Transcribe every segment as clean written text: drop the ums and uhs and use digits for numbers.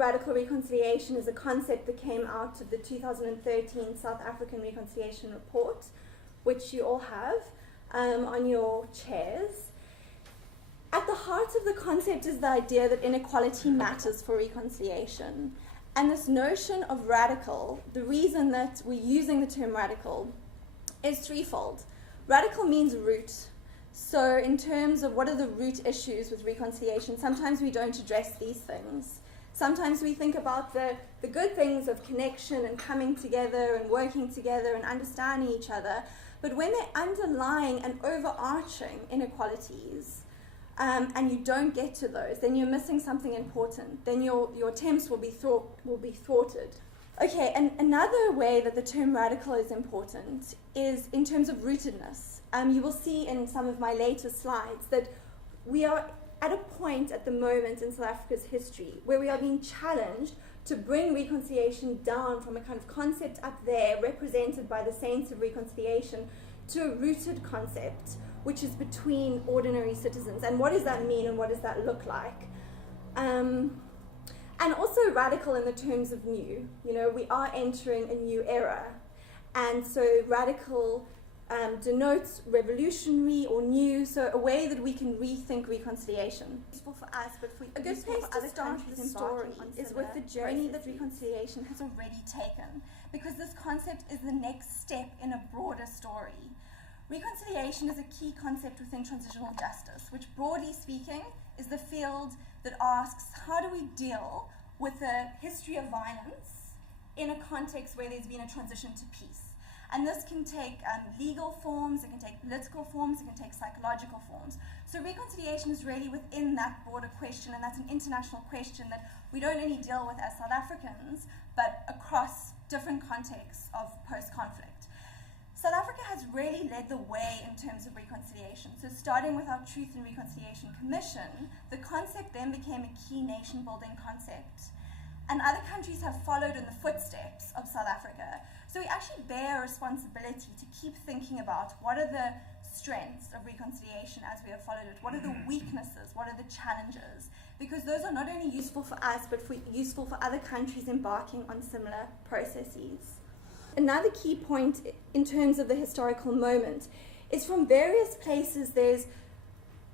radical reconciliation is a concept that came out of the 2013 South African Reconciliation Report, which you all have on your chairs. At the heart of the concept is the idea that inequality matters for reconciliation. And this notion of radical, the reason that we're using the term radical, is threefold. Radical means root. So in terms of what are the root issues with reconciliation, sometimes we don't address these things. Sometimes we think about the good things of connection and coming together and working together and understanding each other. But when they're underlying and overarching inequalities, and you don't get to those, then you're missing something important. Then your attempts will be thwarted. Okay, and another way that the term radical is important is in terms of rootedness. You will see in some of my later slides that we are at a point at the moment in South Africa's history where we are being challenged to bring reconciliation down from a kind of concept up there represented by the saints of reconciliation to a rooted concept, which is between ordinary citizens. And what does that mean and what does that look like? And also radical in the terms of new. You know, we are entering a new era. And so radical denotes revolutionary or new, so a way that we can rethink reconciliation. Useful for us, but for a good place to start the story is with the journey that reconciliation has already taken, because this concept is the next step in a broader story. Reconciliation is a key concept within transitional justice, which broadly speaking is the field that asks how do we deal with a history of violence in a context where there's been a transition to peace. And this can take legal forms, it can take political forms, it can take psychological forms. So reconciliation is really within that broader question, and that's an international question that we don't only deal with as South Africans, but across different contexts of post-conflict. South Africa has really led the way in terms of reconciliation. So starting with our Truth and Reconciliation Commission, the concept then became a key nation-building concept. And other countries have followed in the footsteps of South Africa. So we actually bear a responsibility to keep thinking about what are the strengths of reconciliation as we have followed it, what are the weaknesses, what are the challenges, because those are not only useful for us, but useful for other countries embarking on similar processes. Another key point in terms of the historical moment is from various places there's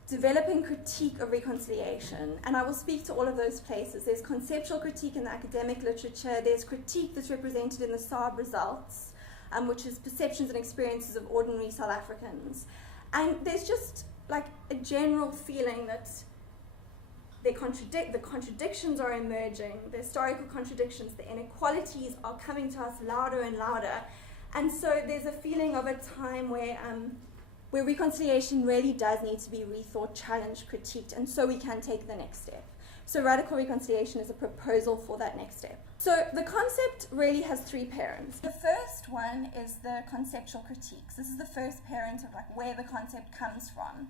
developing critique of reconciliation, and I will speak to all of those places. There's conceptual critique in the academic literature, there's critique that's represented in the SARB results, which is perceptions and experiences of ordinary South Africans. And there's just like a general feeling that the contradictions are emerging, the historical contradictions, the inequalities are coming to us louder and louder. And so there's a feeling of a time where reconciliation really does need to be rethought, challenged, critiqued, and so we can take the next step. So radical reconciliation is a proposal for that next step. So the concept really has three parents. The first one is the conceptual critiques. This is the first parent of like where the concept comes from.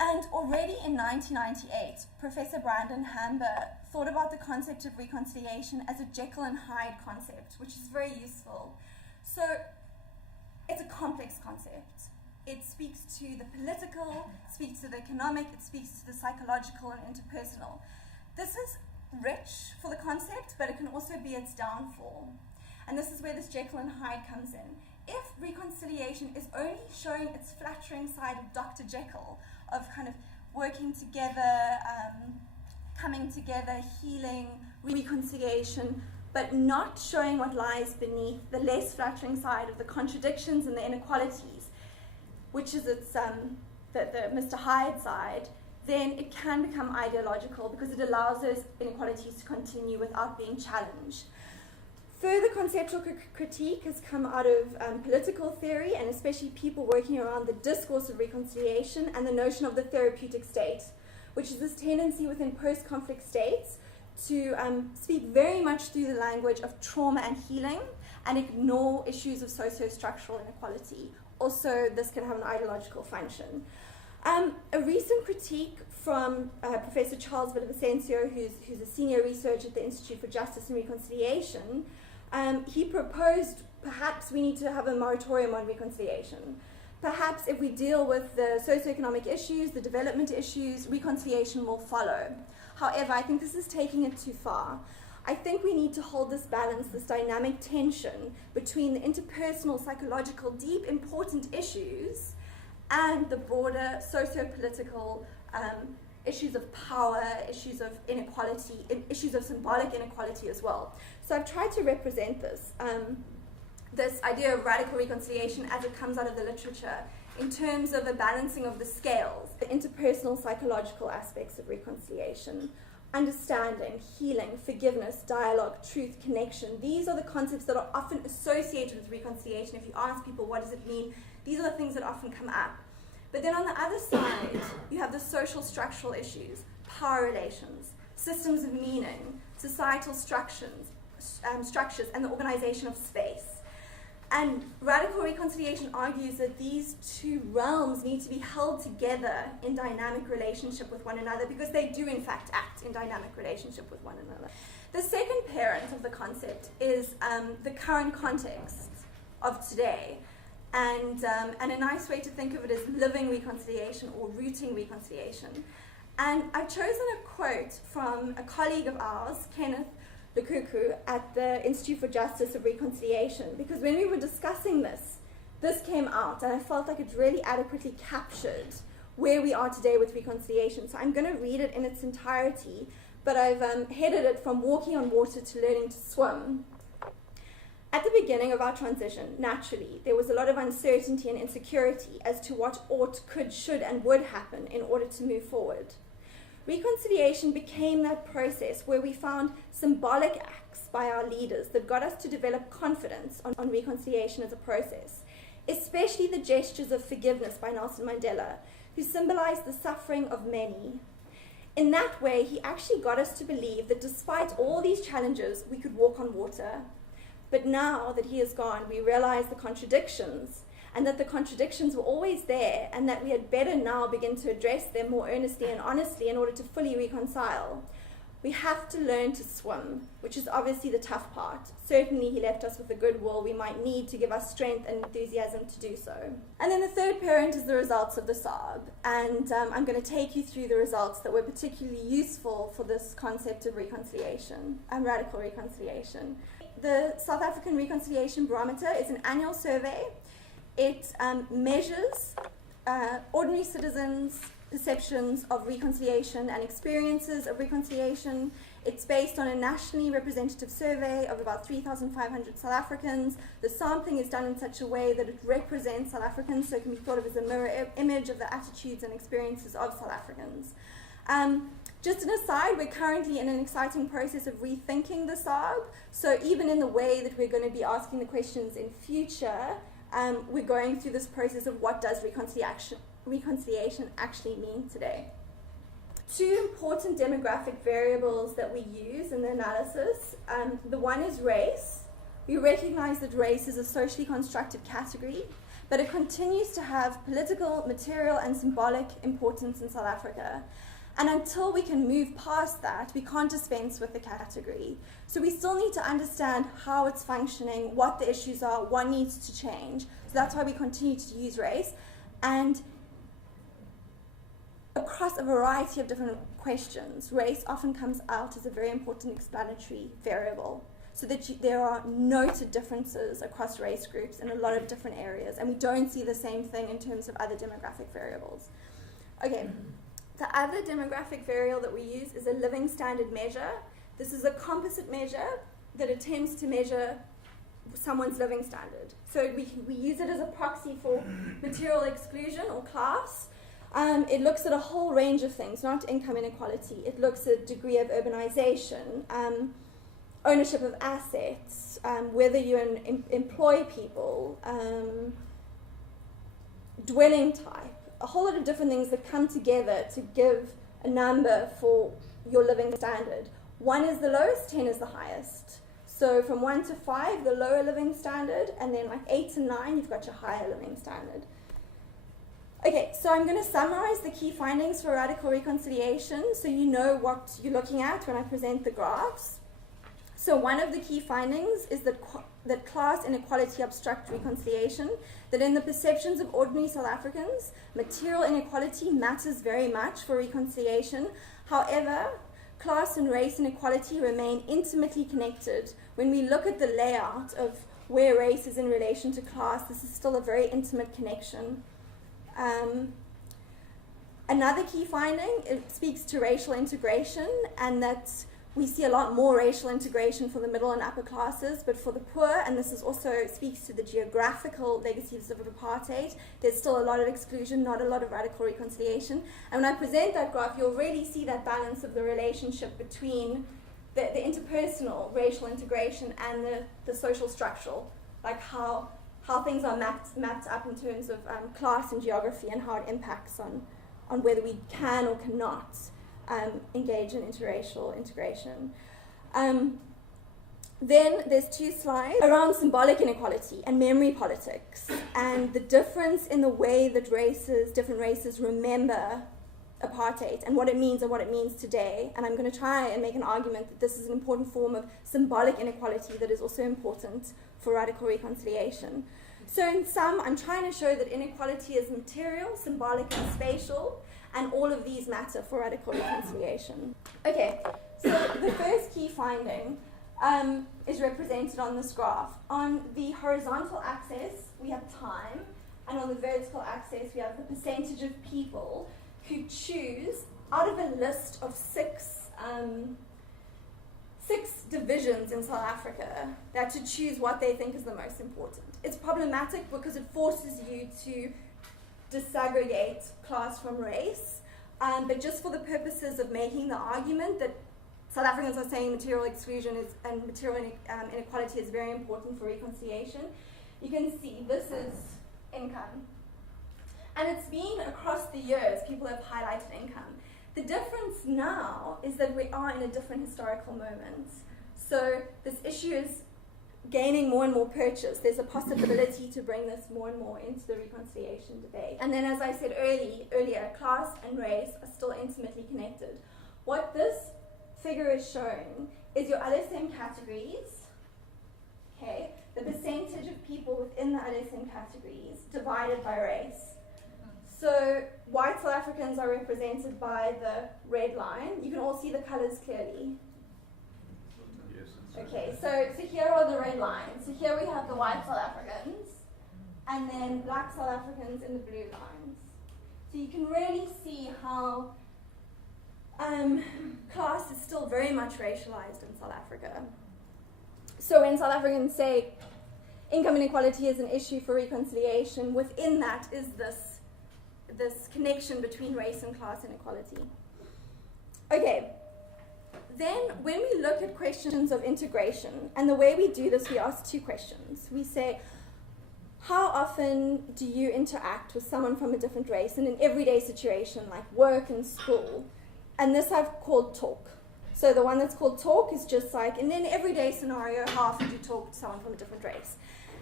And already in 1998, Professor Brandon Hamber thought about the concept of reconciliation as a Jekyll and Hyde concept, which is very useful. So it's a complex concept. It speaks to the political, it speaks to the economic, it speaks to the psychological and interpersonal. This is rich for the concept, but it can also be its downfall. And this is where this Jekyll and Hyde comes in. If reconciliation is only showing its flattering side of Dr. Jekyll, of kind of working together, coming together, healing, reconciliation, but not showing what lies beneath the less flattering side of the contradictions and the inequalities, which is its the Mr. Hyde side, then it can become ideological because it allows those inequalities to continue without being challenged. Further conceptual critique has come out of political theory, and especially people working around the discourse of reconciliation and the notion of the therapeutic state, which is this tendency within post-conflict states to speak very much through the language of trauma and healing and ignore issues of socio-structural inequality. Also, this can have an ideological function. A recent critique from Professor Charles Villavicencio, who's a senior researcher at the Institute for Justice and Reconciliation, he proposed perhaps we need to have a moratorium on reconciliation. Perhaps if we deal with the socioeconomic issues, the development issues, reconciliation will follow. However, I think this is taking it too far. I think we need to hold this balance, this dynamic tension between the interpersonal, psychological, deep, important issues and the broader socio-political issues of power, issues of inequality, issues of symbolic inequality as well. So I've tried to represent this, this idea of radical reconciliation as it comes out of the literature in terms of a balancing of the scales, the interpersonal psychological aspects of reconciliation, understanding, healing, forgiveness, dialogue, truth, connection. These are the concepts that are often associated with reconciliation. If you ask people, what does it mean? These are the things that often come up. But then on the other side, you have the social structural issues, power relations, systems of meaning, societal structures, and the organization of space. And radical reconciliation argues that these two realms need to be held together in dynamic relationship with one another, because they do in fact act in dynamic relationship with one another. The second parent of the concept is the current context of today. And a nice way to think of it is living reconciliation or rooting reconciliation. And I've chosen a quote from a colleague of ours, Kenneth Lukuku, at the Institute for Justice of Reconciliation, because when we were discussing this came out, and I felt like it really adequately captured where we are today with reconciliation. So I'm going to read it in its entirety, but I've headed it from walking on water to learning to swim. At the beginning of our transition, naturally, there was a lot of uncertainty and insecurity as to what ought, could, should, and would happen in order to move forward. Reconciliation became that process where we found symbolic acts by our leaders that got us to develop confidence on reconciliation as a process, especially the gestures of forgiveness by Nelson Mandela, who symbolized the suffering of many. In that way, he actually got us to believe that despite all these challenges, we could walk on water. But now that he is gone, we realize the contradictions, and that the contradictions were always there, and that we had better now begin to address them more earnestly and honestly in order to fully reconcile. We have to learn to swim, which is obviously the tough part. Certainly he left us with the goodwill we might need to give us strength and enthusiasm to do so. And then the third parent is the results of the SARB, and I'm going to take you through the results that were particularly useful for this concept of reconciliation and radical reconciliation. The South African Reconciliation Barometer is an annual survey. It measures ordinary citizens' perceptions of reconciliation and experiences of reconciliation. It's based on a nationally representative survey of about 3,500 South Africans. The sampling is done in such a way that it represents South Africans, so it can be thought of as a mirror image of the attitudes and experiences of South Africans. Just an aside, we're currently in an exciting process of rethinking the SARB. So even in the way that we're going to be asking the questions in future, we're going through this process of what does reconciliation actually mean today. Two important demographic variables that we use in the analysis. The one is race. We recognize that race is a socially constructed category, but it continues to have political, material, and symbolic importance in South Africa. And until we can move past that, we can't dispense with the category. So we still need to understand how it's functioning, what the issues are, what needs to change. So that's why we continue to use race. And across a variety of different questions, race often comes out as a very important explanatory variable, so that there are noted differences across race groups in a lot of different areas. And we don't see the same thing in terms of other demographic variables. Okay. The other demographic variable that we use is a living standard measure. This is a composite measure that attempts to measure someone's living standard. So we use it as a proxy for material exclusion or class. It looks at a whole range of things, not income inequality. It looks at degree of urbanization, ownership of assets, whether you employ people, dwelling type, a whole lot of different things that come together to give a number for your living standard. 1 is the lowest, 10 is the highest. So from 1 to 5, the lower living standard, and then like 8 to 9, you've got your higher living standard. Okay, so I'm going to summarize the key findings for radical reconciliation so you know what you're looking at when I present the graphs. So one of the key findings is that class inequality obstructs reconciliation, that in the perceptions of ordinary South Africans, material inequality matters very much for reconciliation. However, class and race inequality remain intimately connected. When we look at the layout of where race is in relation to class, this is still a very intimate connection. Another key finding, it speaks to racial integration, and that we see a lot more racial integration for the middle and upper classes, but for the poor, and this is also speaks to the geographical legacies of apartheid, there's still a lot of exclusion, not a lot of radical reconciliation. And when I present that graph, you'll really see that balance of the relationship between the interpersonal racial integration and the social structural, like how things are mapped up in terms of class and geography, and how it impacts on whether we can or cannot engage in interracial integration. Then there's 2 slides around symbolic inequality and memory politics, and the difference in the way that different races remember apartheid and what it means today. And I'm going to try and make an argument that this is an important form of symbolic inequality that is also important for radical reconciliation. So in sum, I'm trying to show that inequality is material, symbolic, and spatial, and all of these matter for radical reconciliation. Okay, so the first key finding is represented on this graph. On the horizontal axis, we have time, and on the vertical axis, we have the percentage of people who choose, out of a list of six divisions in South Africa, that to choose what they think is the most important. It's problematic because it forces you to disaggregate class from race, but just for the purposes of making the argument that South Africans are saying material exclusion and material inequality is very important for reconciliation, you can see this is income. And it's been across the years, people have highlighted income. The difference now is that we are in a different historical moment. So this issue is gaining more and more purchase. There's a possibility to bring this more and more into the reconciliation debate. And then, as I said earlier, class and race are still intimately connected. What this figure is showing is your LSM categories, okay, the percentage of people within the LSM categories divided by race. So white South Africans are represented by the red line. You can all see the colors clearly. Okay, so here are the red lines. So here we have the white South Africans, and then black South Africans in the blue lines. So you can really see how class is still very much racialized in South Africa. So when South Africans say income inequality is an issue for reconciliation, within that is this connection between race and class inequality. Okay. Then, when we look at questions of integration, and the way we do this, we ask 2 questions. We say, how often do you interact with someone from a different race in an everyday situation like work and school? And this I've called talk. So the one that's called talk is just like, in an everyday scenario, how often do you talk to someone from a different race?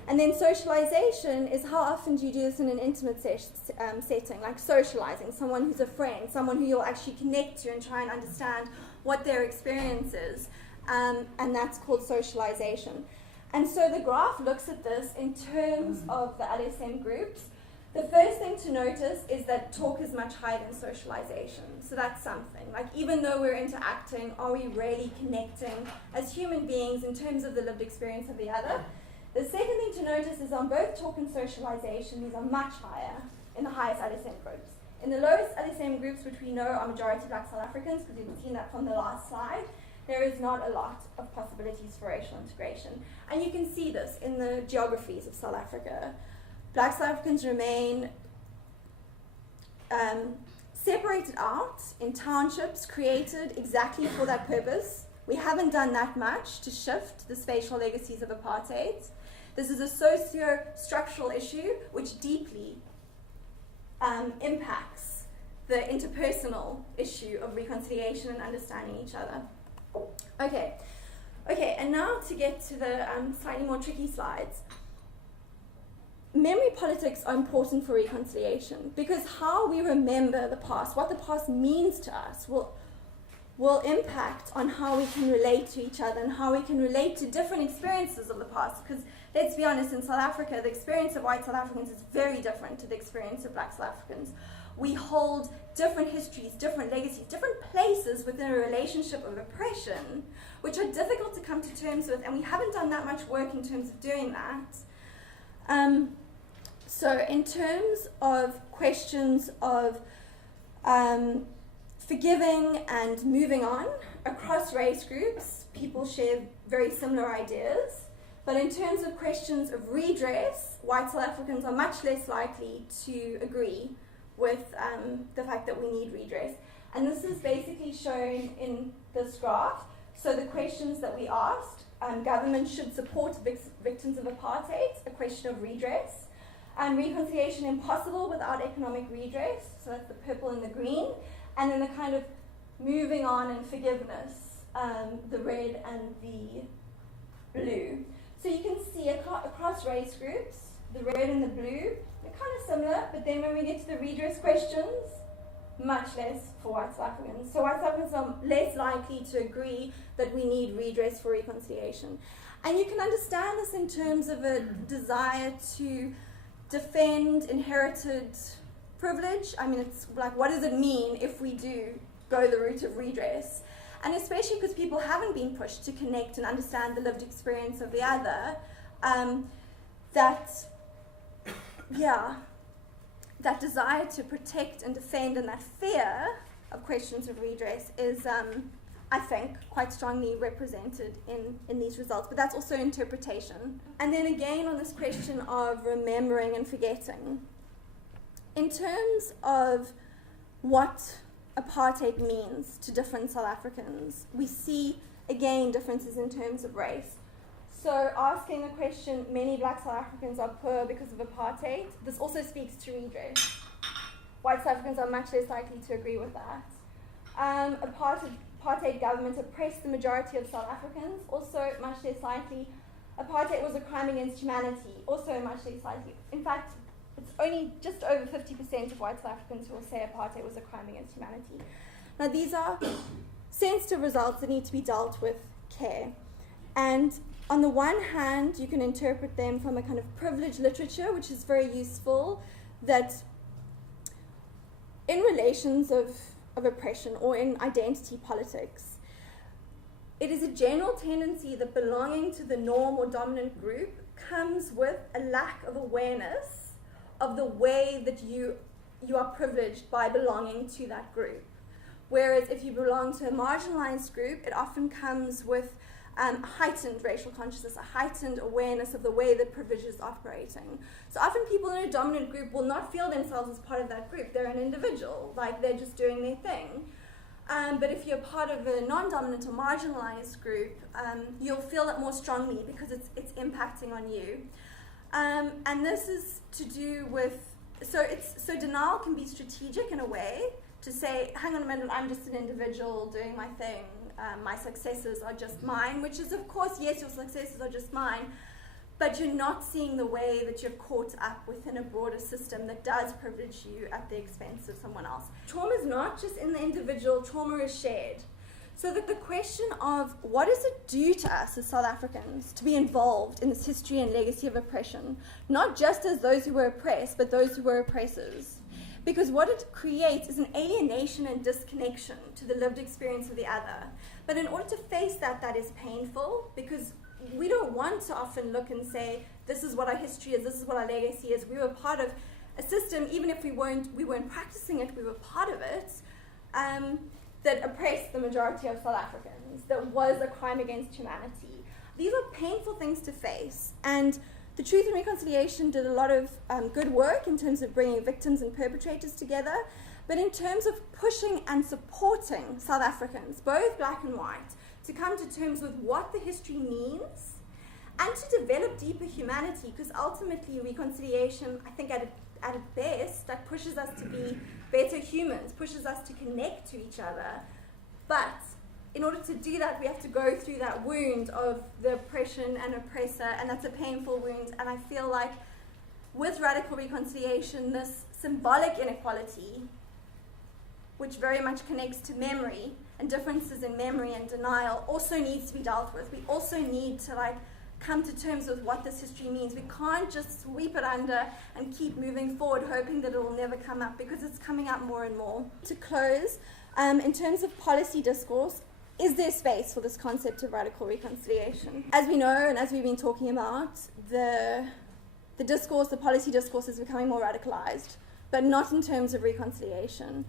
And then socialization is how often do you do this in an intimate setting, like socializing, someone who's a friend, someone who you'll actually connect to and try and understand what their experience is, and that's called socialization. And so the graph looks at this in terms of the LSM groups. The first thing to notice is that talk is much higher than socialization, so that's something. Like, even though we're interacting, are we really connecting as human beings in terms of the lived experience of the other? The second thing to notice is on both talk and socialization, these are much higher in the highest LSM groups. In the lowest LSM groups, which we know are majority black South Africans, because you've seen that from the last slide, there is not a lot of possibilities for racial integration. And you can see this in the geographies of South Africa. Black South Africans remain separated out in townships created exactly for that purpose. We haven't done that much to shift the spatial legacies of apartheid. This is a socio-structural issue which deeply impacts the interpersonal issue of reconciliation and understanding each other. Okay, and now to get to the slightly more tricky slides. Memory politics are important for reconciliation because how we remember the past, what the past means to us, will impact on how we can relate to each other and how we can relate to different experiences of the past, because let's be honest, in South Africa, the experience of white South Africans is very different to the experience of black South Africans. We hold different histories, different legacies, different places within a relationship of oppression, which are difficult to come to terms with, and we haven't done that much work in terms of doing that. So in terms of questions of forgiving and moving on, across race groups, people share very similar ideas. But in terms of questions of redress, white South Africans are much less likely to agree with the fact that we need redress. And this is basically shown in this graph. So the questions that we asked, government should support victims of apartheid, a question of redress. Reconciliation impossible without economic redress, so that's the purple and the green. And then the kind of moving on and forgiveness, the red and the blue. So you can see across race groups, the red and the blue, they're kind of similar, but then when we get to the redress questions, much less for white South Africans. So white South Africans are less likely to agree that we need redress for reconciliation. And you can understand this in terms of a desire to defend inherited privilege. I mean, it's like, what does it mean if we do go the route of redress? And especially because people haven't been pushed to connect and understand the lived experience of the other, that desire to protect and defend and that fear of questions of redress is, I think, quite strongly represented in these results. But that's also interpretation. And then again on this question of remembering and forgetting. In terms of what apartheid means to different South Africans, we see, again, differences in terms of race. So asking the question, many black South Africans are poor because of apartheid, this also speaks to redress. White South Africans are much less likely to agree with that. Apartheid government oppressed the majority of South Africans, also much less likely. Apartheid was a crime against humanity, also much less likely. In fact, it's only just over 50% of white South Africans who will say apartheid was a crime against humanity. Now, these are sensitive results that need to be dealt with care. And on the one hand, you can interpret them from a kind of privileged literature, which is very useful, that in relations of oppression or in identity politics, it is a general tendency that belonging to the norm or dominant group comes with a lack of awareness of the way that you are privileged by belonging to that group. Whereas if you belong to a marginalized group, it often comes with heightened racial consciousness, a heightened awareness of the way that privilege is operating. So often people in a dominant group will not feel themselves as part of that group. They're an individual, like they're just doing their thing. But if you're part of a non-dominant or marginalized group, you'll feel it more strongly because it's impacting on you. And this is to do with, so denial can be strategic in a way, to say, hang on a minute, I'm just an individual doing my thing, my successes are just mine, which is of course, yes, your successes are just mine, but you're not seeing the way that you're caught up within a broader system that does privilege you at the expense of someone else. Trauma is not just in the individual, trauma is shared. So that the question of what does it do to us as South Africans to be involved in this history and legacy of oppression, not just as those who were oppressed, but those who were oppressors. Because what it creates is an alienation and disconnection to the lived experience of the other. But in order to face that, that is painful, because we don't want to often look and say, this is what our history is, this is what our legacy is. We were part of a system, even if we weren't practicing it, we were part of it, that oppressed the majority of South Africans, that was a crime against humanity. These are painful things to face, and the Truth and Reconciliation did a lot of good work in terms of bringing victims and perpetrators together, but in terms of pushing and supporting South Africans, both black and white, to come to terms with what the history means and to develop deeper humanity, because ultimately reconciliation, I think at its best, that pushes us to be better humans, pushes us to connect to each other. But in order to do that, we have to go through that wound of the oppression and oppressor, and that's a painful wound. And I feel like with radical reconciliation, this symbolic inequality, which very much connects to memory and differences in memory and denial, also needs to be dealt with. We also need to come to terms with what this history means. We can't just sweep it under and keep moving forward hoping that it will never come up, because it's coming up more and more. To close, in terms of policy discourse, is there space for this concept of radical reconciliation? As we know, and as we've been talking about, the discourse, the policy discourse is becoming more radicalized, but not in terms of reconciliation.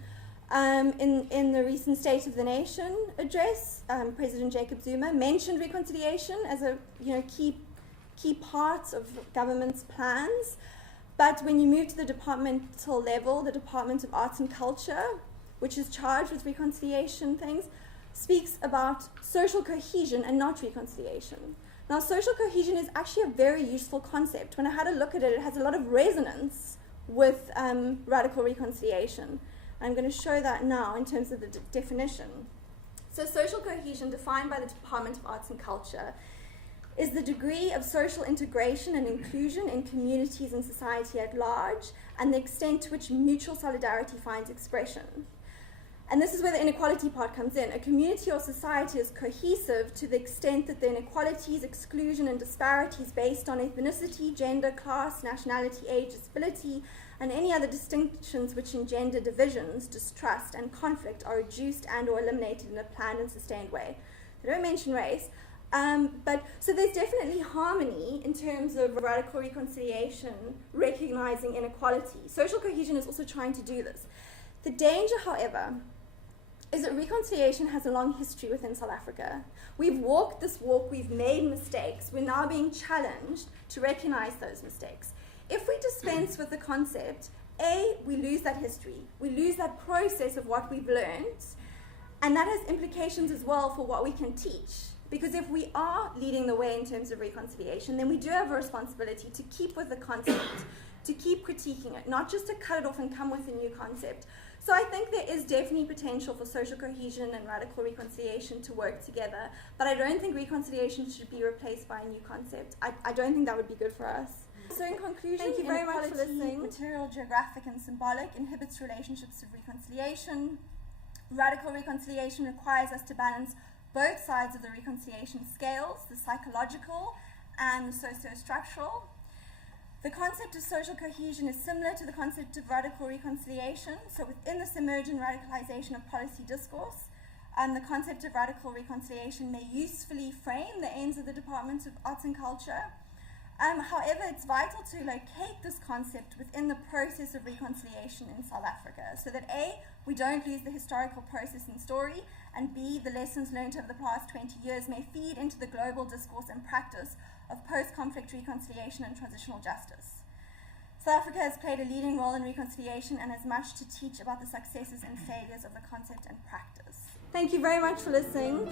In the recent State of the Nation address, President Jacob Zuma mentioned reconciliation as a key part of government's plans. But when you move to the departmental level, the Department of Arts and Culture, which is charged with reconciliation things, speaks about social cohesion and not reconciliation. Now, social cohesion is actually a very useful concept. When I had a look at it, it has a lot of resonance with radical reconciliation. I'm going to show that now in terms of the definition. So social cohesion, defined by the Department of Arts and Culture, is the degree of social integration and inclusion in communities and society at large, and the extent to which mutual solidarity finds expression. And this is where the inequality part comes in. A community or society is cohesive to the extent that the inequalities, exclusion, and disparities based on ethnicity, gender, class, nationality, age, disability, and any other distinctions which engender divisions, distrust, and conflict are reduced and or eliminated in a planned and sustained way. They don't mention race, so there's definitely harmony in terms of radical reconciliation, recognizing inequality. Social cohesion is also trying to do this. The danger, however, is that reconciliation has a long history within South Africa. We've walked this walk, we've made mistakes, we're now being challenged to recognize those mistakes. If we dispense with the concept, we lose that history, we lose that process of what we've learned, and that has implications as well for what we can teach. Because if we are leading the way in terms of reconciliation, then we do have a responsibility to keep with the concept, to keep critiquing it, not just to cut it off and come with a new concept. So I think there is definitely potential for social cohesion and radical reconciliation to work together, but I don't think reconciliation should be replaced by a new concept. I don't think that would be good for us. So in conclusion, thank you very much for listening. Material, geographic, and symbolic inhibits relationships of reconciliation. Radical reconciliation requires us to balance both sides of the reconciliation scales, the psychological and the socio-structural. The concept of social cohesion is similar to the concept of radical reconciliation. So within this emergent radicalization of policy discourse, the concept of radical reconciliation may usefully frame the aims of the Department of Arts and Culture. However, it's vital to locate this concept within the process of reconciliation in South Africa, so that A, we don't lose the historical process and story, and B, the lessons learned over the past 20 years may feed into the global discourse and practice of post-conflict reconciliation and transitional justice. South Africa has played a leading role in reconciliation and has much to teach about the successes and failures of the concept and practice. Thank you very much for listening.